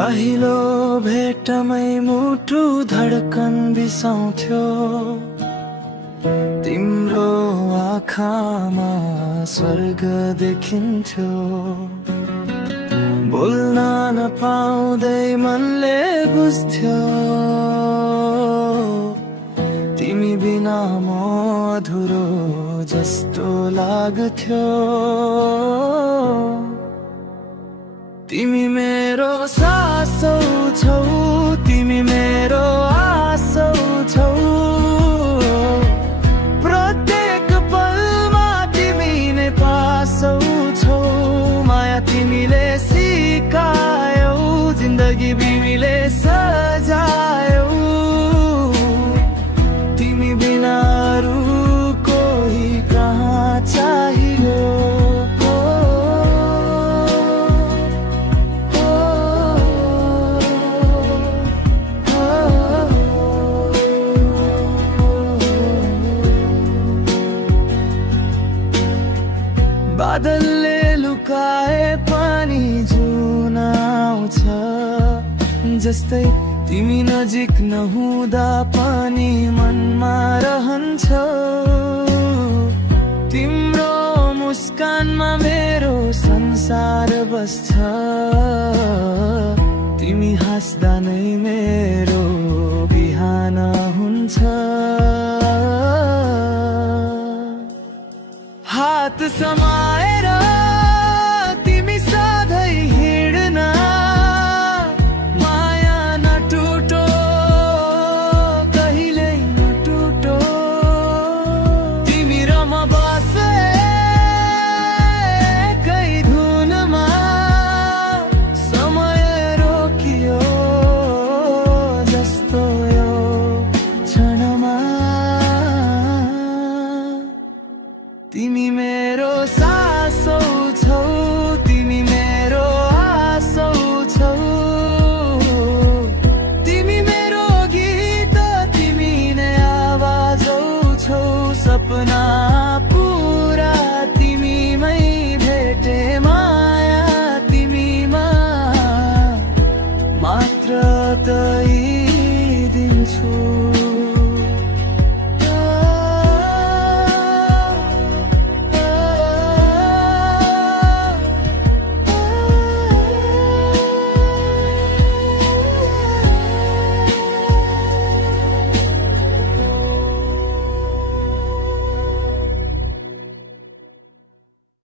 पहिलो भेटमै मुटु धड्कन बिसाउँथ्यो, तिम्रो आँखामा स्वर्ग देखिन्थ्यो। बोल्न नपाउँदै मनले बुझ्थ्यो, तिमी बिना म अधुरो जस्तो लाग्थ्यो। तिमी मेरो सासौ छौ, तिमी मेरो आसौ छौ, प्रत्येक पलमा तिमी नै पासौ छौ। माया तिमीले सिकायौ, जिन्दगी तिमीले सजायौ, तिमी बिना अरू कोही कहाँ चाहियो। बादलले लुकाए पानी जुन आउँछ, जस्तै तिमी नजिक नहुँदा पनि मनमा रहन्छ। तिम्रो मुस्कानमा मेरो संसार बस्छ, तिमी हाँस्दा नै मेरो बिहान हुन्छ। हात समाएर तिमी सधैँ हिँड्न, माया नटुटो कहिल्यै नटुटो। तिमी र म बसे एकै धुनमा, समय रोकियो जस्तो यो क्षणमा। तिमी मेरो सासौ छौ,